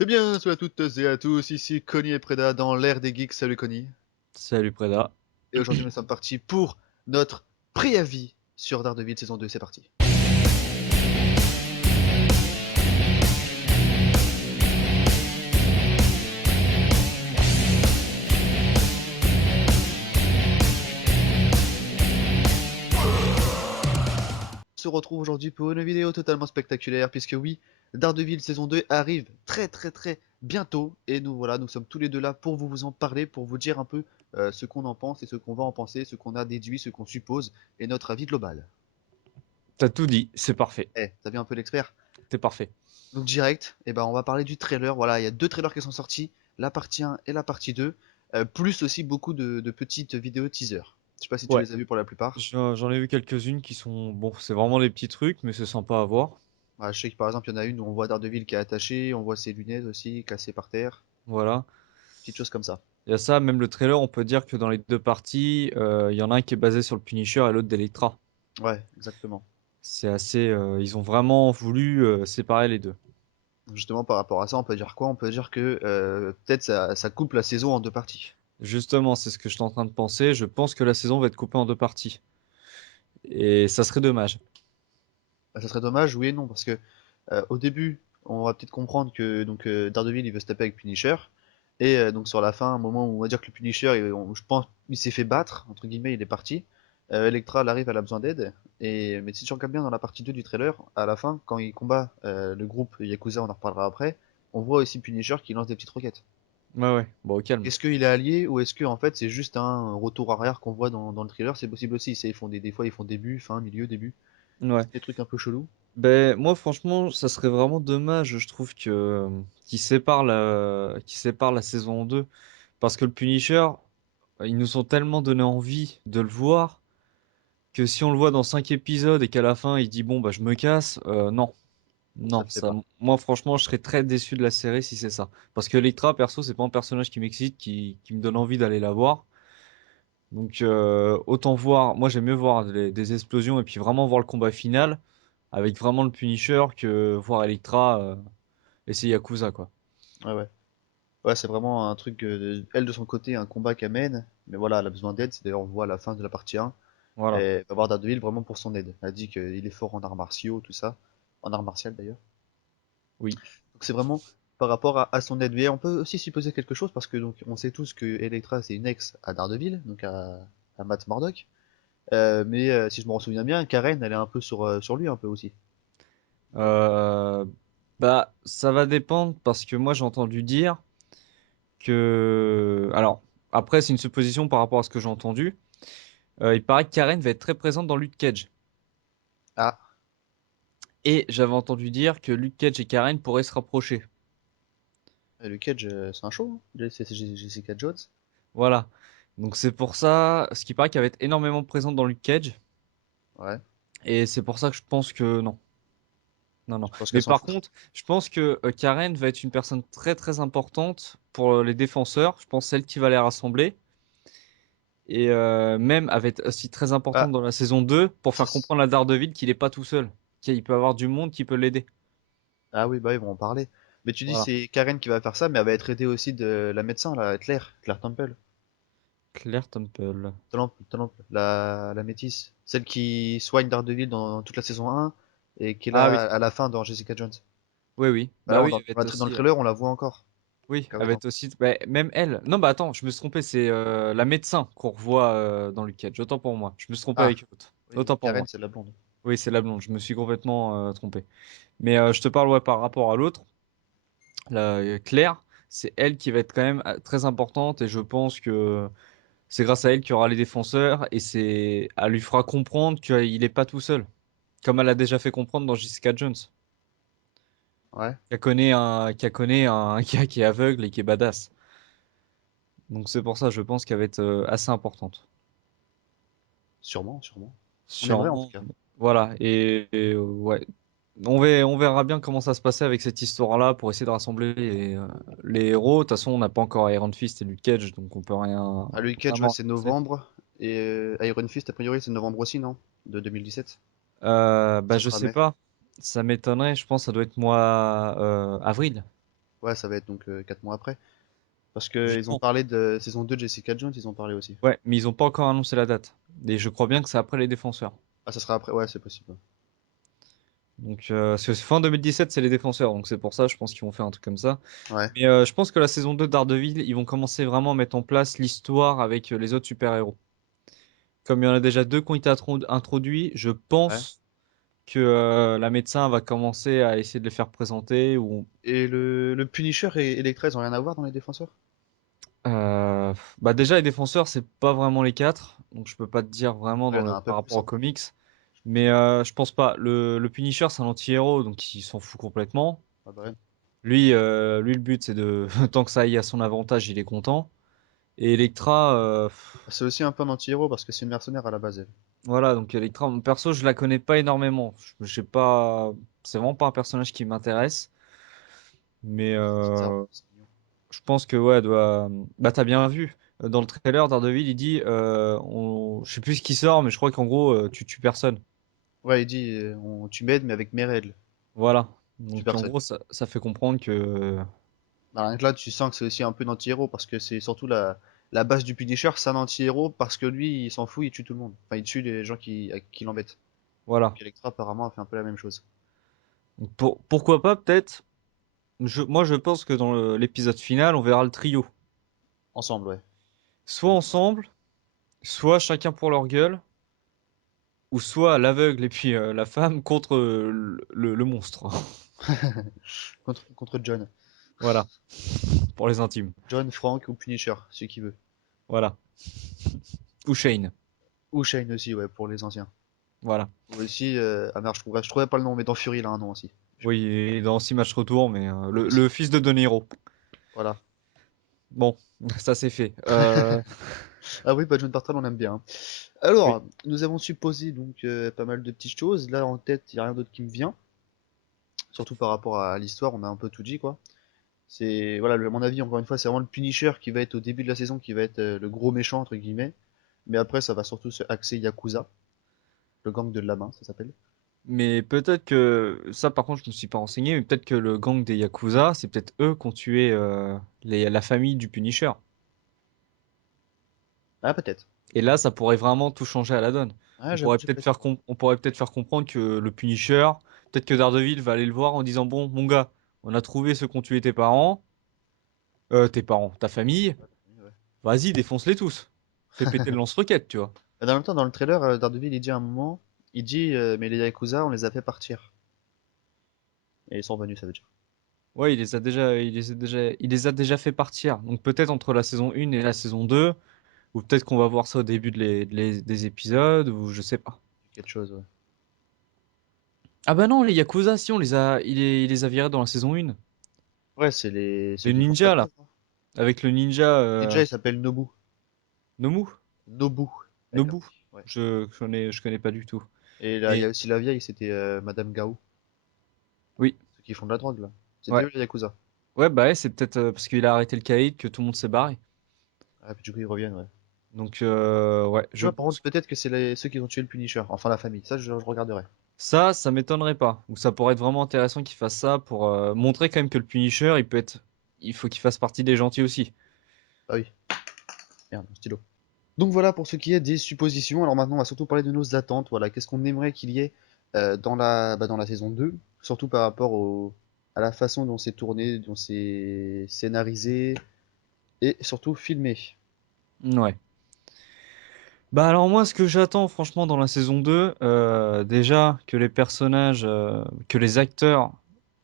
Eh bien, salut à toutes et à tous, ici Conny et Preda dans l'ère des geeks. Salut Conny. Salut Preda. Et aujourd'hui, nous sommes partis pour notre préavis sur Daredevil saison 2. C'est parti. On se retrouve aujourd'hui pour une vidéo totalement spectaculaire, puisque oui, Daredevil saison 2 arrive très bientôt. Et nous voilà, nous sommes tous les deux là pour vous en parler, pour vous dire un peu ce qu'on en pense et ce qu'on va en penser, ce qu'on a déduit, ce qu'on suppose, et notre avis global. T'as tout dit, c'est parfait. T'as vu un peu l'expert? C'est parfait. Donc direct, on va parler du trailer. Voilà, il y a deux trailers qui sont sortis, la partie 1 et la partie 2, plus aussi beaucoup de petites vidéos teaser. Je sais pas si tu Ouais, les as vues pour la plupart. j'en ai vu quelques-unes qui sont... Bon, c'est vraiment des petits trucs, mais c'est sympa à voir. Voilà, je sais que par exemple, il y en a une où on voit Daredevil qui est attaché, on voit ses lunettes aussi cassées par terre, Voilà. petites choses comme ça. Il y a ça, même le trailer, on peut dire que dans les deux parties, il y en a un qui est basé sur le Punisher et l'autre d'Electra. Ouais, exactement. C'est assez... ils ont vraiment voulu séparer les deux. Justement, par rapport à ça, on peut dire quoi? On peut dire que peut-être ça coupe la saison en deux parties. Justement, c'est ce que je suis en train de penser. Je pense que la saison va être coupée en deux parties. Et ça serait dommage. Bah, ça serait dommage, oui et non, parce que au début, on va peut-être comprendre que Daredevil il veut se taper avec Punisher, et donc sur la fin, un moment où on va dire que le Punisher, je pense, il s'est fait battre entre guillemets, il est parti. Elektra, elle arrive, elle a besoin d'aide, et mais si tu regardes bien dans la partie 2 du trailer, à la fin, quand il combat le groupe Yakuza, on en reparlera après, on voit aussi Punisher qui lance des petites roquettes. Ouais, ouais. Bon, au calme. Est-ce qu'il est allié ou est-ce que en fait c'est juste un retour arrière qu'on voit dans le trailer? C'est possible aussi. Ils font des fois ils font début, fin, milieu, début, Ouais. des trucs un peu chelous. Ben, moi, franchement, ça serait vraiment dommage, je trouve, qu'ils séparent la saison en deux. Parce que le Punisher, ils nous ont tellement donné envie de le voir que si on le voit dans 5 épisodes et qu'à la fin il dit bon, bah je me casse, non. Ça Non, le fait ça, pas. moi, franchement, je serais très déçu de la série si c'est ça. Parce que Elektra, perso, c'est pas un personnage qui m'excite, qui me donne envie d'aller la voir. Donc, autant voir, moi j'aime mieux voir des explosions et puis vraiment voir le combat final avec vraiment le Punisher que voir Elektra. Et c'est Yakuza, quoi. Ouais, ouais. Ouais, c'est vraiment un truc, elle de son côté, un combat qu'elle mène, mais voilà, elle a besoin d'aide, c'est d'ailleurs on le voit à la fin de la partie 1, et Voilà. elle va voir Daredevil vraiment pour son aide. Elle a dit qu'il est fort en arts martiaux, tout ça, en arts martiaux d'ailleurs. Oui. Donc c'est vraiment par rapport à son aide. Mais on peut aussi supposer quelque chose, parce que donc on sait tous que Elektra c'est une ex à Daredevil, donc à Matt Murdock. Mais si je me souviens bien, Karen elle est un peu sur lui un peu aussi. Euh, Bah, ça va dépendre parce que moi j'ai entendu dire que. Alors, après, c'est une supposition par rapport à ce que j'ai entendu. Il paraît que Karen va être très présente dans Luke Cage. Ah, Et j'avais entendu dire que Luke Cage et Karen pourraient se rapprocher. Luke Cage, c'est un show, hein. C'est Jessica Jones. Voilà. Donc c'est pour ça, ce qui paraît qu'elle va être énormément présente dans Luke Cage. Ouais. Et c'est pour ça que je pense que non. Non, non. Je pense qu'elle Mais s'en par fout. contre, je pense que Karen va être une personne très très importante pour les défenseurs. Je pense celle qui va les rassembler. Et même elle va être aussi très importante Ah, dans la saison 2 pour faire c'est- comprendre à Daredevil qu'il est pas tout seul. Qu'il peut avoir du monde qui peut l'aider. ah oui, bah ils vont en parler. Mais tu dis Voilà. c'est Karen qui va faire ça, mais elle va être aidée aussi de la médecin, là, Claire Temple. Claire Temple. Temple, la métisse. Celle qui soigne Daredevil dans toute la saison 1 et qui est Ah là oui. à la fin dans Jessica Jones. Oui, oui. Bah Bah là, oui, elle va être dans le aussi. trailer, on la voit encore. Oui, Donc, ah elle ouais, va non. être aussi. Bah, même elle. Non, bah attends, je me suis trompé. C'est la médecin qu'on revoit dans Luke Cage. Autant pour moi. Je me suis trompé Ah, avec l'autre. oui, Autant pour Karen, moi. c'est la blonde. Oui, c'est la blonde. Je me suis complètement trompé. Mais je te parle ouais, par rapport à l'autre. Claire, c'est elle qui va être quand même très importante. Et je pense que c'est grâce à elle qu'il y aura les défenseurs. Et elle lui fera comprendre qu'il n'est pas tout seul. Comme elle a déjà fait comprendre dans Jessica Jones. Ouais, Qui a connu un gars qui est aveugle et qui est badass. Donc c'est pour ça, je pense qu'elle va être assez importante. sûrement. On aimerait en tout Sûrement. cas. Voilà. Ouais. On verra bien comment ça se passait avec cette histoire-là pour essayer de rassembler les héros. De toute façon, on n'a pas encore Iron Fist et Luke Cage, donc on peut rien Ah, Luke Cage, ouais, vraiment c'est annoncer. novembre. Et Iron Fist, a priori, c'est novembre aussi, non? De 2017. Bah Ça je sera sais mai. pas. Ça m'étonnerait. Je pense que ça doit être mois avril. Ouais, ça va être donc 4 mois après. Parce que ils ont Logiquement. parlé de saison 2 de Jessica Jones, ils ont parlé aussi. Ouais, mais ils ont pas encore annoncé la date. Et je crois bien que c'est après les défenseurs. Ah, ça sera après, ouais, c'est possible. Donc, parce que fin 2017, c'est les défenseurs. Donc c'est pour ça, je pense qu'ils vont faire un truc comme ça. Ouais. Mais je pense que la saison 2 d'Daredevil, ils vont commencer vraiment à mettre en place l'histoire avec les autres super-héros. Comme il y en a déjà deux qui ont été introduits, je Ouais. pense que la médecin va commencer à essayer de les faire présenter. Ou, Et le Punisher et Elektra, ils ont rien à voir dans les défenseurs? bah déjà, les défenseurs, c'est pas vraiment les quatre. Donc je peux pas te dire vraiment Ouais, il y en a un peu par plus, rapport aux hein. comics. Mais je pense pas. Le Punisher, c'est un anti-héros, donc il s'en fout complètement. Ah bah ouais. Lui, le but, c'est de tant que ça aille à son avantage, il est content. Et Electra, C'est aussi un peu un anti-héros parce que c'est une mercenaire à la base, elle. voilà, donc Electra, mon perso, je la connais pas énormément. J'ai pas, c'est vraiment pas un personnage qui m'intéresse. Mais Ses petites armes, c'est mignon. je pense que ouais, elle doit. Bah t'as bien vu dans le trailer, Daredevil, il dit, je sais plus ce qui sort, mais je crois qu'en gros, tu tues personne. Ouais, il dit, tu m'aides, mais avec mes règles. Voilà. Tu Donc en personne. gros, ça fait comprendre que Bah, rien que là, tu sens que c'est aussi un peu un anti-héros parce que c'est surtout la base du Punisher, c'est un anti-héros parce que lui, il s'en fout, il tue tout le monde. Enfin, il tue les gens qui l'embêtent. voilà. Elektra, apparemment, a fait un peu la même chose. Donc, pourquoi pas peut-être. Moi, je pense que dans l'épisode final, on verra le trio. Ensemble, ouais. Soit ensemble, soit chacun pour leur gueule, ou soit l'aveugle et puis la femme contre le monstre. Contre John. Voilà, pour les intimes. John, Frank ou Punisher, celui qui veut. Voilà. Ou Shane. Ou Shane aussi, ouais, pour les anciens. Voilà. Ou aussi, ah merde, je trouvais pas le nom, mais dans Fury, il a un nom aussi. Oui, et dans 6 matchs retour, mais Aussi. le fils de De Niro. Voilà. Bon, ça c'est fait. Ah oui, bah John Barton, on aime bien, hein. Oui. Alors, nous avons supposé donc pas mal de petites choses. Là, en tête, il y a rien d'autre qui me vient. Surtout par rapport à l'histoire, on a un peu tout dit, quoi. C'est, voilà, à mon avis, encore une fois, c'est vraiment le Punisher qui va être au début de la saison, qui va être le gros méchant, entre guillemets. Mais après, ça va surtout se axer Yakuza, le gang de la main, ça s'appelle. Mais peut-être que ça, par contre, je ne me suis pas renseigné, mais peut-être que le gang des Yakuza, c'est peut-être eux qui ont tué la famille du Punisher. Ah, peut-être. Et là, ça pourrait vraiment tout changer à la donne. Ah, j'avoue, j'ai pas dit. On pourrait peut-être faire comprendre que le Punisher, peut-être que Daredevil va aller le voir en disant, bon, mon gars, on a trouvé ceux qui ont tué tes parents, ta famille, Ouais. vas-y, défonce-les tous. Fais péter le lance-roquette, tu vois. Mais en même temps, dans le trailer, Daredevil, il dit à un moment, il dit, mais les Yakuza, on les a fait partir. Et ils sont revenus, ça veut dire. Ouais, il les a déjà fait partir. Donc peut-être entre la saison 1 et la saison 2, ou peut-être qu'on va voir ça au début des épisodes, ou je sais pas. Quelque chose, ouais. Ah bah non, les Yakuza, si, il les a virés dans la saison 1. Ouais, c'est les ceux Les qui font pas ninjas, là, peur, hein. avec le ninja Ninja, il s'appelle Nobu. Nomu, Nobu, avec un Nobu. petit. Ouais. Je connais pas du tout. Et là, il y a Et aussi la vieille, c'était Madame Gao. oui, Ceux qui font de la drogue, là. C'était ouais. eux, les Yakuza. Ouais, bah ouais, c'est peut-être parce qu'il a arrêté le caïd que tout le monde s'est barré. Ah, puis du coup, ils reviennent, ouais. Donc, ouais, Tu je vois, par contre, pense. peut-être que c'est ceux qui ont tué le Punisher. Enfin, la famille. Ça, je regarderai. Ça m'étonnerait pas. Ou ça pourrait être vraiment intéressant qu'il fasse ça pour montrer quand même que le Punisher, il faut qu'il fasse partie des gentils aussi. Ah oui, merde, mon stylo. Donc voilà pour ce qui est des suppositions. Alors maintenant, on va surtout parler de nos attentes. Voilà, qu'est-ce qu'on aimerait qu'il y ait dans la saison 2, surtout par rapport à la façon dont c'est tourné, dont c'est scénarisé et surtout filmé. Ouais. Bah alors moi, ce que j'attends franchement dans la saison 2, déjà que les personnages, que les acteurs,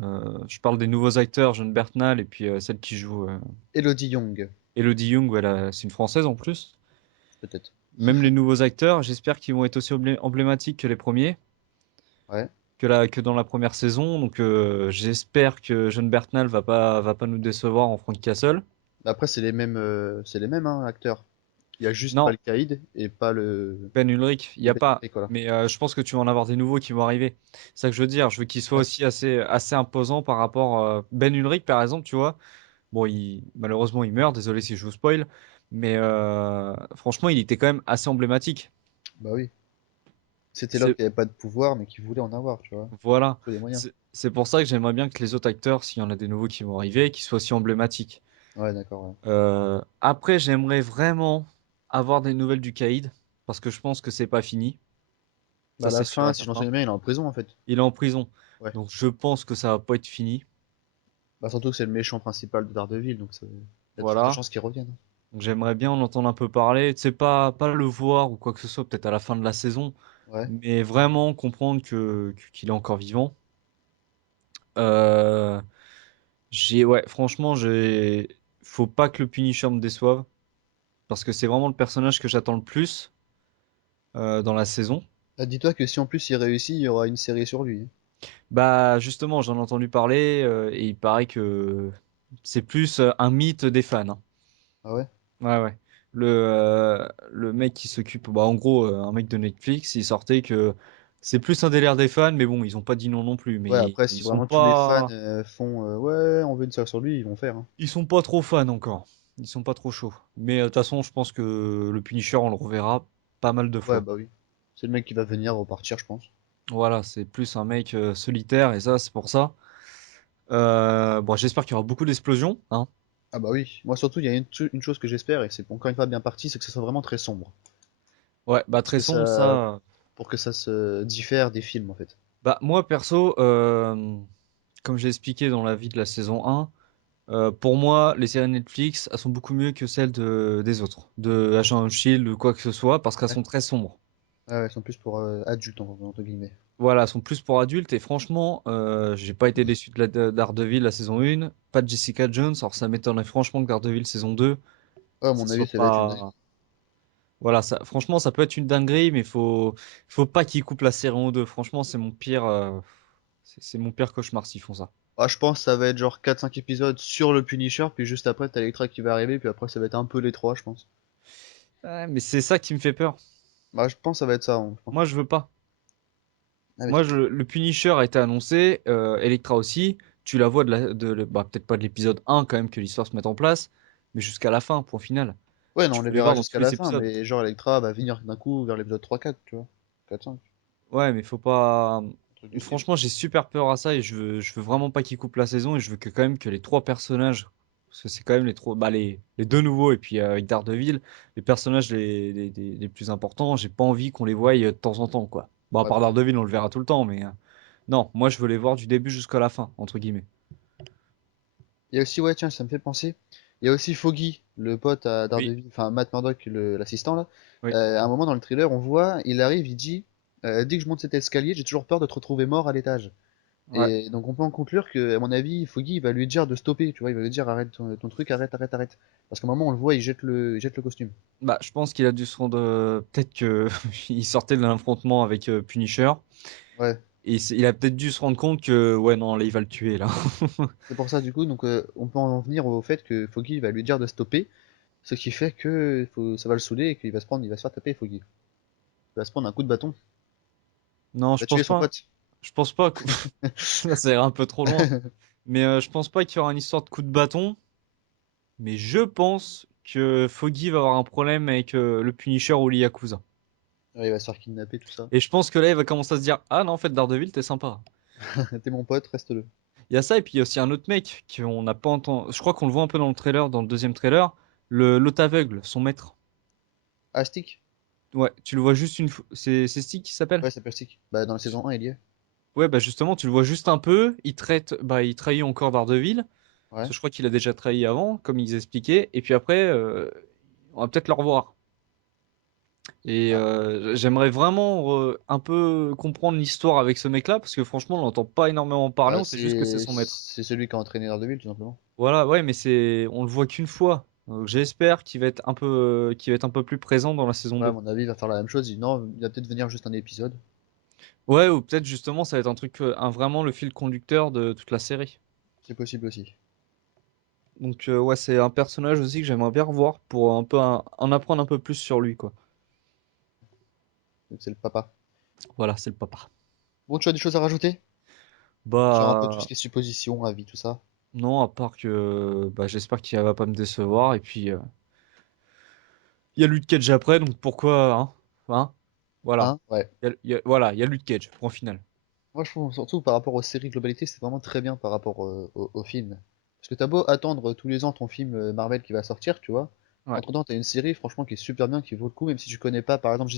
je parle des nouveaux acteurs, John Bertnall et puis celle qui joue Elodie Young, Elodie Young, c'est une Française en plus. peut-être. Même les nouveaux acteurs, j'espère qu'ils vont être aussi emblématiques que les premiers, Ouais. que dans la première saison. Donc j'espère que John Bertnall va pas nous décevoir en Frank Castle. Après, c'est les mêmes hein, acteurs. Il y a juste pas Non, le Caïd et pas le Ben Ulrich, il n'y et a Ben pas. Urich, voilà. Mais je pense que tu vas en avoir des nouveaux qui vont arriver. C'est ça que je veux dire. Je veux qu'il soit Ouais. aussi assez imposant par rapport. Ben Ulrich, par exemple, tu vois. Bon, malheureusement, il meurt. Désolé si je vous spoil. Mais franchement, il était quand même assez emblématique. Bah oui. C'était l'homme C'est qui avait pas de pouvoir, mais qui voulait en avoir, tu vois. voilà. Trouver des moyens. C'est pour ça que j'aimerais bien que les autres acteurs, s'il y en a des nouveaux qui vont arriver, qu'ils soient aussi emblématiques. Ouais, d'accord, ouais. Après, j'aimerais vraiment avoir des nouvelles du Caïd, parce que je pense que c'est pas fini. Bah, Ça, à c'est la sûr fin, et si je m'en certain. souviens bien, il est en prison, en fait. Il est en prison, Ouais. donc je pense que ça va pas être fini. Bah, surtout que c'est le méchant principal de Daredevil, donc il y a de fortes Voilà. chances qu'il revienne. Donc j'aimerais bien en entendre un peu parler. Tu sais, pas le voir ou quoi que ce soit, peut-être à la fin de la saison, Ouais. mais vraiment comprendre qu'il est encore vivant. Euh, ouais, franchement, faut pas que le Punisher me déçoive, parce que c'est vraiment le personnage que j'attends le plus dans la saison. Ah, dis-toi que si en plus il réussit, il y aura une série sur lui, hein. Bah justement, j'en ai entendu parler et il paraît que c'est plus un mythe des fans, hein. Ah ouais? Ouais, ouais. Le mec qui s'occupe, bah en gros, un mec de Netflix, il sortait que c'est plus un délire des fans, mais bon, ils ont pas dit non non plus, Ouais, mais après, si vraiment tous les fans font ouais, on veut une série sur lui, ils vont faire, hein. ils sont pas trop fans encore. Ils sont pas trop chauds. Mais de toute façon, je pense que le Punisher, on le reverra pas mal de Ouais, fois. bah oui. C'est le mec qui va venir repartir, je pense. Voilà, c'est plus un mec solitaire et ça, c'est pour ça. Bon, j'espère qu'il y aura beaucoup d'explosions, hein. Ah bah oui. Moi surtout, il y a une chose que j'espère, et c'est encore une fois bien parti, c'est que ce soit vraiment très sombre. Ouais, bah Pour très que sombre, ça, ça. pour que ça se diffère des films, en fait. Bah moi perso, comme j'ai expliqué dans la vie de la saison 1, pour moi, les séries Netflix, elles sont beaucoup mieux que celles des autres, de Agent of Shield ou quoi que ce soit, parce qu'elles Ouais. sont très sombres. Ouais, ouais, ils sont plus pour adultes, entre guillemets. Voilà, elles sont plus pour adultes et franchement, j'ai pas été déçu de Daredevil la saison 1, pas de Jessica Jones, alors ça m'étonnerait franchement que Daredevil saison 2, Ah, à ça mon avis, soit ça va être une dingue. pas. Voilà, ça, franchement, ça peut être une dinguerie, mais faut pas qu'ils coupent la série en deux. Franchement, c'est mon pire cauchemar s'ils font ça. Ah, je pense que ça va être genre 4-5 épisodes sur le Punisher, puis juste après, t'as Elektra qui va arriver, puis après, ça va être un peu les trois, je pense. Ouais, mais c'est ça qui me fait peur. Bah, je pense que ça va être ça, hein, je pense. Moi, je veux pas. Ah, mais Moi, le Punisher a été annoncé, Elektra aussi. Tu la vois bah, peut-être pas de l'épisode 1 quand même que l'histoire se mette en place, mais jusqu'à la fin, point final. ouais, non, on Tu les peux les verra voir dans jusqu'à tous la les fin, épisodes. mais genre Elektra va venir d'un coup vers l'épisode 3-4, tu vois. 4-5, Ouais, mais faut pas. un truc du style. Franchement, j'ai super peur à ça et je veux vraiment pas qu'ils coupent la saison et je veux que quand même que les trois personnages, parce que c'est quand même bah, les deux nouveaux et puis avec Daredevil, les personnages les plus importants, j'ai pas envie qu'on les voie de temps en temps, quoi. Bon, à Ouais, part bah oui. Daredevil, on le verra tout le temps, mais non, moi je veux les voir du début jusqu'à la fin, entre guillemets. Il y a aussi, ouais, tiens, ça me fait penser. Il y a aussi Foggy, le pote à Oui, Daredevil, enfin Matt Murdock, l'assistant là. oui, À un moment dans le trailer, on voit, il arrive, il dit dès que je monte cet escalier, j'ai toujours peur de te retrouver mort à l'étage. ouais. Et donc on peut en conclure que, à mon avis, Foggy il va lui dire de stopper, tu vois, il va lui dire arrête ton truc, arrête, arrête, arrête. Parce qu'à un moment on le voit, il jette le costume. Bah, je pense qu'il a dû se rendre. Peut-être que il sortait de l'affrontement avec Punisher Ouais, et il a peut-être dû se rendre compte que ouais non là il va le tuer là. c'est pour ça du coup, donc on peut en venir au fait que Foggy va lui dire de stopper, ce qui fait que ça va le saouler et il va se faire taper Foggy. Il va se prendre un coup de bâton, Non, il va tuer son pote. je pense pas que là ça ira un peu trop loin. Mais je pense pas qu'il y aura une histoire de coup de bâton. Mais je pense que Foggy va avoir un problème avec le Punisher ou les Yakuza. Ouais, il va se faire kidnapper, tout ça. Et je pense que là il va commencer à se dire ah non en fait Daredevil t'es sympa. T'es mon pote, reste-le. Il y a ça et puis il y a aussi un autre mec qu'on n'a pas entendu. Je crois qu'on le voit un peu dans le trailer, dans le deuxième trailer. L'autre aveugle, son maître. Ah, Stick? Ouais, tu le vois juste une fois. C'est Stick qui s'appelle? Ouais, ça s'appelle Stick. Bah, dans la saison 1, il y est. Ouais, bah justement, tu le vois juste un peu. Bah, il trahit encore Daredevil. Parce Ouais. que je crois qu'il a déjà trahi avant, comme ils expliquaient. Et puis après, on va peut-être le revoir. Et Ah. j'aimerais vraiment un peu comprendre l'histoire avec ce mec-là, parce que franchement, on l'entend pas énormément parler. Bah, On sait juste que c'est son maître. c'est celui qui a entraîné Daredevil, tout simplement. Voilà, ouais, mais on le voit qu'une fois. Donc, j'espère qu'il va être un peu plus présent dans la saison Ouais, à 2. mon avis, il va faire la même chose. Non, il va peut-être venir juste un épisode. Ouais, ou peut-être justement, ça va être un truc, vraiment le fil conducteur de toute la série. C'est possible aussi. Donc ouais, c'est un personnage aussi que j'aimerais bien revoir pour un peu en apprendre un peu plus sur lui, quoi. Donc, c'est le papa. Voilà, c'est le papa. Bon, tu as des choses à rajouter? Sur un peu tout ce Bah qui est supposition, avis, tout ça. non, à part que bah, j'espère qu'il va pas me décevoir. Et puis il y a Luke Cage après, donc pourquoi, hein? Hein? Voilà. Hein? Ouais. Voilà, il y a Luke Cage, point final. Moi, je trouve surtout par rapport aux séries globalité, c'est vraiment très bien par rapport au film. Parce que t'as beau attendre tous les ans ton film Marvel qui va sortir, tu vois. Ouais. Entre-temps, t'as une série, franchement, qui est super bien, qui vaut le coup, même si tu connais pas, par exemple,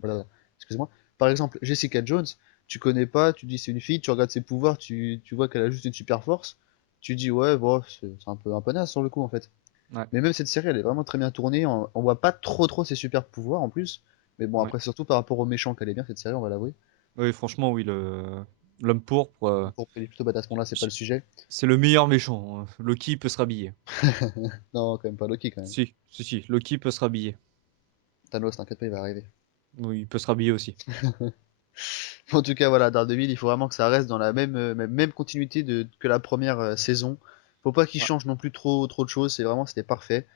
voilà, excuse-moi. Par exemple, Jessica Jones, tu connais pas, tu dis c'est une fille, tu regardes ses pouvoirs, tu vois qu'elle a juste une super force, tu dis ouais, bon, c'est un peu naze sur le coup, en fait. Ouais. Mais même cette série, elle est vraiment très bien tournée, on voit pas trop ses super pouvoirs en plus. Mais bon, Ouais. après, surtout par rapport aux méchants qu'elle est bien, cette série, on va l'avouer. Oui, franchement, oui, l'homme pourpre, Pour il est plutôt badass, bon là, c'est pas le sujet. c'est le meilleur méchant, hein. Loki peut se rhabiller. Non, quand même pas Loki quand même. Si, si, si, Loki peut se rhabiller. Thanos, t'inquiète pas, il va arriver. Oui, il peut se rhabiller aussi. En tout cas, voilà, Daredevil, il faut vraiment que ça reste dans la même continuité que la première saison. Faut pas qu'il Ouais. change non plus trop de choses, c'était parfait.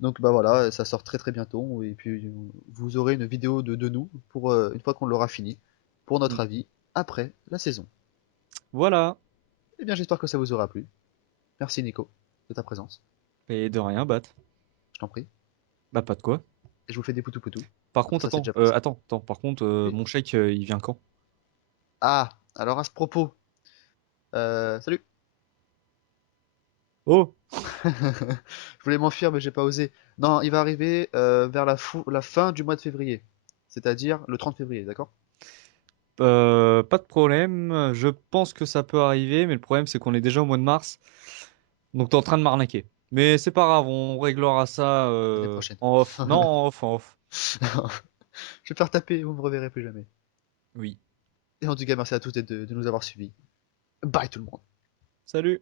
Donc bah voilà, ça sort très très bientôt et puis vous aurez une vidéo de nous pour une fois qu'on l'aura fini pour Mm. notre avis après la saison. Voilà. Eh bien, j'espère que ça vous aura plu. Merci Nico de ta présence, Et de rien, Bat. je t'en prie. Bah, pas de quoi. Et je vous fais des poutous. Par Enfin, contre, ça c'est attends, déjà passé. attends. Par contre, Oui. mon chèque, il vient quand? Ah, alors à ce propos, salut. Oh! Je voulais m'enfuir, mais j'ai pas osé. Non, il va arriver vers la fin du mois de février. C'est-à-dire le 30 février, d'accord? Pas de problème. Je pense que ça peut arriver, mais le problème, c'est qu'on est déjà au mois de mars. Donc, t'es en train de m'arnaquer. Mais c'est pas grave, on réglera ça L'année prochaine. en off. Non, en off, en off. Je vais faire taper, vous me reverrez plus jamais. Oui. Et en tout cas, merci à tous de nous avoir suivis. Bye tout le monde. Salut!